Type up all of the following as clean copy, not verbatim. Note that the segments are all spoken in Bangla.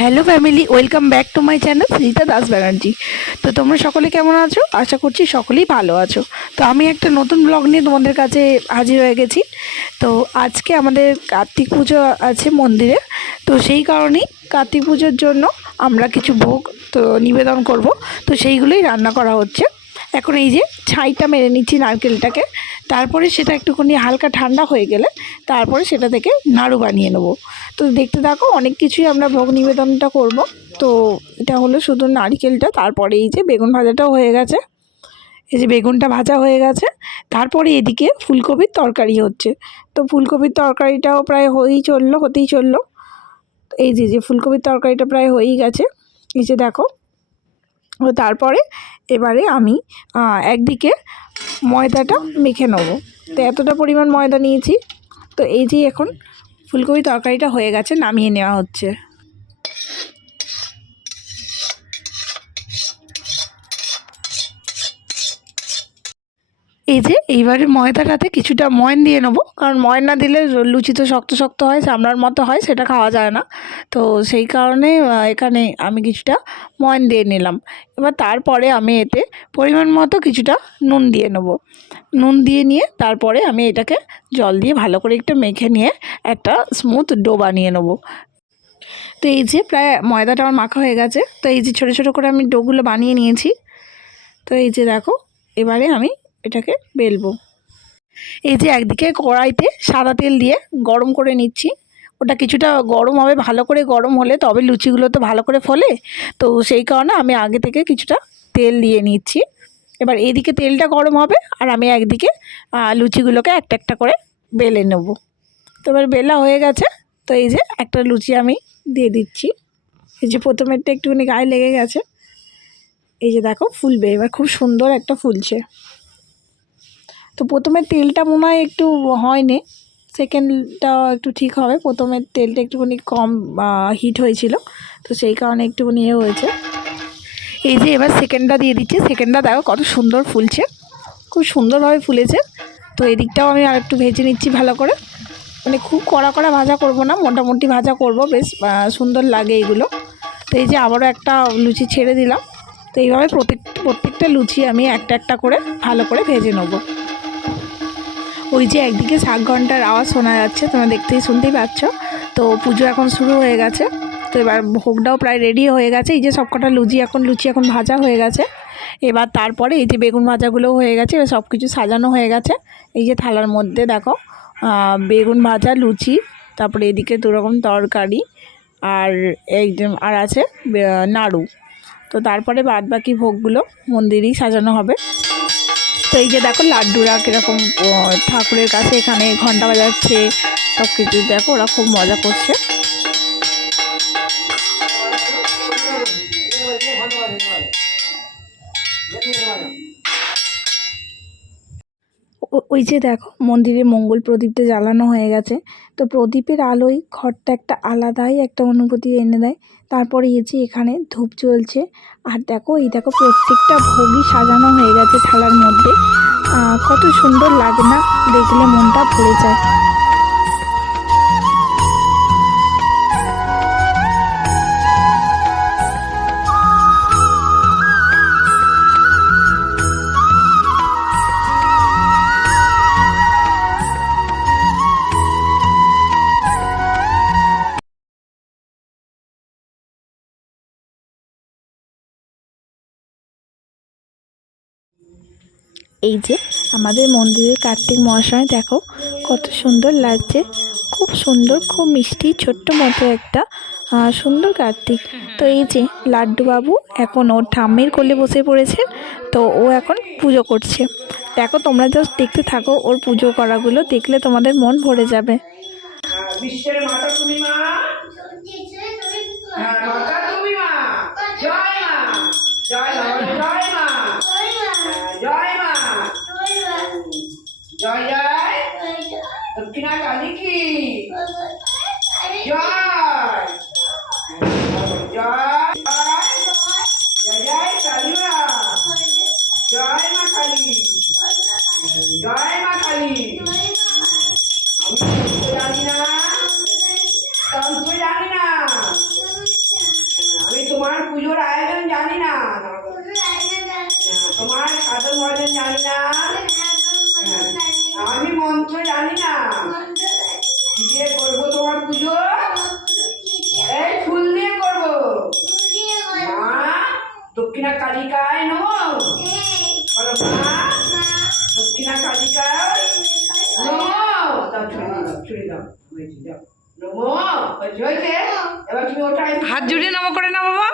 Hello family, welcome back to my channel Srijita Das Banerjee. তো তোমরা সকলে কেমন আছো? আশা করছি সকলেই ভালো আছো। তো আমি একটা নতুন ব্লগ নিয়ে তোমাদের কাছে হাজির হয়ে গেছি। তো আজকে আমাদের কার্তিক পুজো আছে মন্দিরে, তো সেই কারণেই কার্তিক পুজোর জন্য আমরা কিছু ভোগ তো নিবেদন করব। তো সেইগুলোই রান্না করা হচ্ছে। এখন এই যে ছাইটা মেরে নিচ্ছি নারকেলটাকে, তারপরে সেটা একটুখানি হালকা ঠান্ডা হয়ে গেলে তারপরে সেটা থেকে নাড়ু বানিয়ে নেব। তো দেখতে থাকো, অনেক কিছুই আমরা ভোগ নিবেদনটা করব। তো এটা হলো শুধু নারকেলটা, তারপরে এই যে বেগুন ভাজাটাও হয়ে গেছে। এই যে বেগুনটা ভাজা হয়ে গেছে, তারপরে এদিকে ফুলকপির তরকারি হচ্ছে। তো ফুলকপির তরকারিটাও প্রায় হতেই চললো। এই যে ফুলকপির তরকারিটা প্রায় হয়েই গেছে, এই যে দেখো। ও তারপরে এবারে আমি একদিকে ময়দাটা মেখে নেব। তো এতটা পরিমাণ ময়দা নিয়েছি। তো এই যে এখন ফুলকপি তরকারিটা হয়ে গেছে, নামিয়ে নেওয়া হচ্ছে। এই যে এইবারে ময়দাটাতে কিছুটা ময়ন দিয়ে নেবো, কারণ ময়ন না দিলে লুচি তো শক্ত শক্ত হয়, চামড়ার মতো হয়, সেটা খাওয়া যায় না। তো সেই কারণে এখানে আমি কিছুটা ময়ন দিয়ে নিলাম। এবার তারপরে আমি এতে পরিমাণ মতো কিছুটা নুন দিয়ে নেবো। নুন দিয়ে নিয়ে তারপরে আমি এটাকে জল দিয়ে ভালো করে একটু মেখে নিয়ে একটা স্মুথ ডো বানিয়ে নেবো। তো এই যে প্রায় ময়দাটা আমার মাখা হয়ে গেছে। তো এই যে ছোটো ছোটো করে আমি ডোগুলো বানিয়ে নিয়েছি। তো এই যে দেখো, এবারে আমি এটাকে বেলবো। এই যে একদিকে কড়াইতে সাদা তেল দিয়ে গরম করে নিচ্ছি। ওটা কিছুটা গরম হবে, ভালো করে গরম হলে তবে লুচিগুলো তো ভালো করে ফোলে। তো সেই কারণে আমি আগে থেকে কিছুটা তেল দিয়ে নিচ্ছি। এবার এইদিকে তেলটা গরম হবে আর আমি একদিকে লুচিগুলোকে একটা একটা করে বেলে নেব। তো এবার বেলা হয়ে গেছে। তো এই যে একটা লুচি আমি দিয়ে দিচ্ছি। এই যে প্রথমেরটা একটুখানি গায়ে লেগে গেছে, এই যে দেখো ফুলবে, এবার খুব সুন্দর একটা ফুলছে। তো প্রথমে তেলটা মনে হয় একটু হয়নি, সেকেন্ডটা একটু ঠিক হবে। প্রথমের তেলটা একটুখানি কম হিট হয়েছিল, তো সেই কারণে একটুখানি হয়েছে। এই যে এবার সেকেন্ডটা দিয়ে দিচ্ছি। সেকেন্ডটা দেখো কত সুন্দর ফুলছে, খুব সুন্দরভাবে ফুলেছে। তো এদিকটাও আমি আর একটু ভেজে নিচ্ছি ভালো করে, মানে খুব কড়া কড়া ভাজা করব না, মোটামুটি ভাজা করব, বেশ সুন্দর লাগে এইগুলো। তো এই যে আবারও একটা লুচি ছেড়ে দিলাম। তো এইভাবে প্রত্যেকটা লুচি আমি একটা একটা করে ভালো করে ভেজে নেব। ওই যে একদিকে শাক ঘন্টার আওয়াজ শোনা যাচ্ছে, তোমরা শুনতেই পাচ্ছ। তো পুজো এখন শুরু হয়ে গেছে। তো এবার ভোগটাও প্রায় রেডি হয়ে গেছে। এই যে সবকটা লুচি এখন ভাজা হয়ে গেছে। এবার তারপরে এই যে বেগুন ভাজাগুলোও হয়ে গেছে, এবার সব কিছু সাজানো হয়ে গেছে। এই যে থালার মধ্যে দেখো বেগুন ভাজা, লুচি, তারপরে এদিকে দুরকম তরকারি, আর আর আছে নাড়ু। তো তারপরে বাদ বাকি ভোগগুলো মন্দিরেই সাজানো হবে। তো এই যে দেখো লাড্ডুরা কীরকম ঠাকুরের কাছে এখানে ঘন্টা বাজাচ্ছে, সব কিছু দেখো, ওরা খুব মজা করছে। ওই যে দেখো মন্দিরে মঙ্গল প্রদীপটা জ্বালানো হয়ে গেছে। তো প্রদীপের আলোয় ঘরটা একটা আলাদাই একটা অনুভূতি এনে দেয়। তারপরে এই যে এখানে ধূপ জ্বলছে, আর দেখো এই দেখো প্রত্যেকটা ভোগই সাজানো হয়ে গেছে থালার মধ্যে। কত সুন্দর লাগে না, দেখলে মনটা ভরে যায়। এই যে আমাদের মন্দিরের কার্তিক মহাশয় দেখো কত সুন্দর লাগছে, খুব সুন্দর, খুব মিষ্টি, ছোট্ট মতো একটা সুন্দর কার্তিক। তো এই যে লাড্ডু বাবু এখন ওর ঠাম্মির কোলে বসে পড়েছে। তো ও এখন পুজো করছে। দেখো তোমরা জাস্ট দেখতে থাকো, ওর পুজো করাগুলো দেখলে তোমাদের মন ভরে যাবে। বিশ্বের মাতা তুমি মা, মাতা তুমি মা, জয় মা, জয় মা, জয় মা, জয় মা, জয় জয় দক্ষিণা কালী কি জয়, জয় জয় জয় কালী মা, জয় মা কালী, জয় মা কালী। আমি জানি না, তন্ত্র জানি না, হাত জুড়ে নম করে না বাবা।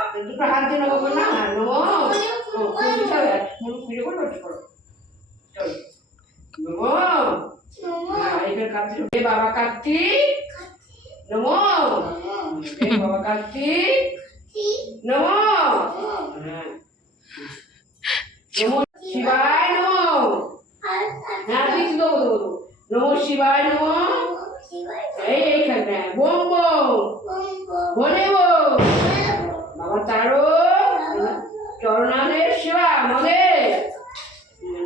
বাবা কার্তিক নমো, বাবা কার্তিক নমো, নমো শিবায় নমো। হ্যাঁ ঠিক দেবো দেবো। নমো শিবায় নমো। এইখানে বোম বোম বলে বাবা তারো চরণালে শিবা মদে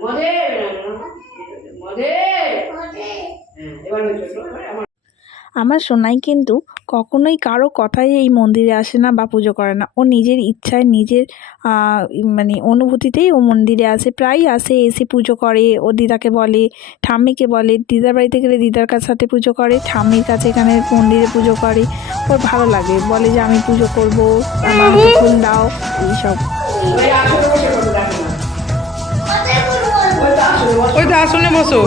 মদে মদে। এবার আমার আমার সোনাই কিন্তু কখনোই কারো কথায় এই মন্দিরে আসে না বা পুজো করে না। ও নিজের ইচ্ছায় নিজের মানে অনুভূতিতেই ও মন্দিরে আসে, প্রায়ই আসে, এসে পুজো করে। ও দিদাকে বলে, ঠাম্মিকে বলে, দিদার বাড়িতে গেলে দিদার সাথে পুজো করে, ঠাম্মির কাছে এখানে মন্দিরে পুজো করে। ওর ভালো লাগে, বলে যে আমি পুজো করব, আমার হাতে ফুল দাও, এইসব। ওই তো আসনে বসো।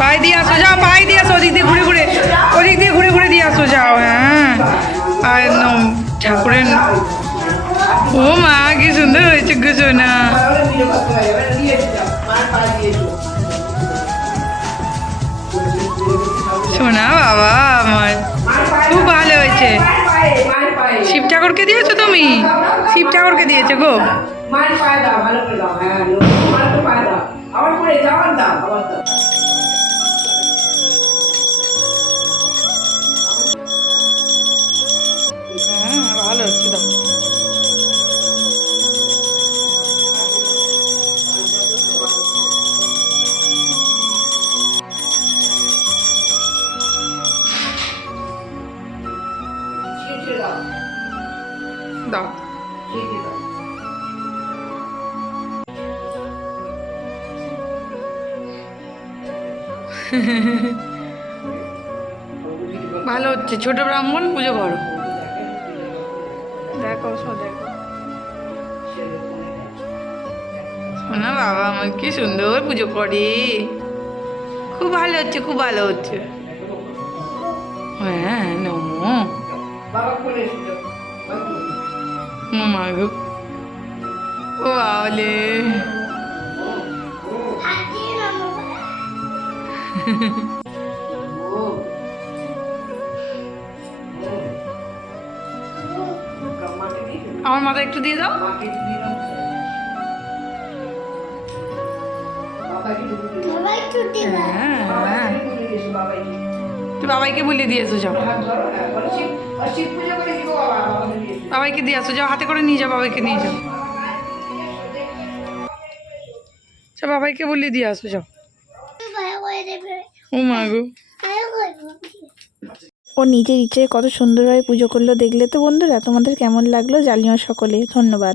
পায়ে দিয়ে আসো, যাও পায়ে দিয়ে আসো, ওদিক দিয়ে ঘুরে ঘুরে, ওদিক দিয়ে ঘুরে ঘুরে দিয়ে আসো, যাও। হ্যাঁ আর ঠাকুরের, ও মা কি সুন্দর হয়েছে গো সোনা। সোনা বাবা আমার খুব ভালো হয়েছে। শিব ঠাকুরকে দিয়েছো তুমি? শিব ঠাকুরকে দিয়েছো গো। মায়ের পায়ে দাও, ভালো করে দাও। হ্যাঁ মায়ের পায়ে দাও, আবার পরে যাও, আবার দাও, আবার দাও। হ্যাঁ ভালো হচ্ছে, দাও। ছিঁড়ে দাও, দাও। ছিঁড়ে দাও। ভালো হচ্ছে, ছোট ব্রাহ্মণ পুজো করো। দেখো দেখো শোনা বাবা আমার কি সুন্দর পুজো করে, খুব ভালো হচ্ছে, খুব ভালো হচ্ছে। হ্যাঁ নমো বাবা কোলে এসেছো, মা গো, ও বাবলে। আমার মাথা একটু দিয়ে দাও। মাকে দিয়ে দাও। বাবাকে দিয়ে দাও। হ্যাঁ বাবাকে দিয়ে দিয়েছো, বাবাকে। তুই বাবাইকে বলে দিয়ে এসো, যাও। হাত ধরো, হ্যাঁ, বলো শিব পুজো করে দিবো বাবা, বাবাকে দিয়ে দিও। বাবাইকে দিয়ে আসো, যাও, হাতে করে নিয়ে যাও, বাবাইকে নিয়ে যাও। বাবাইকে বলে দিয়ে আসো, যাও। ও মা গো, ও নিজের ইচ্ছে কত সুন্দরভাবে পুজো করলো, দেখলে তো বন্ধুরা। তোমাদের কেমন লাগলো জানিও সকলে। ধন্যবাদ।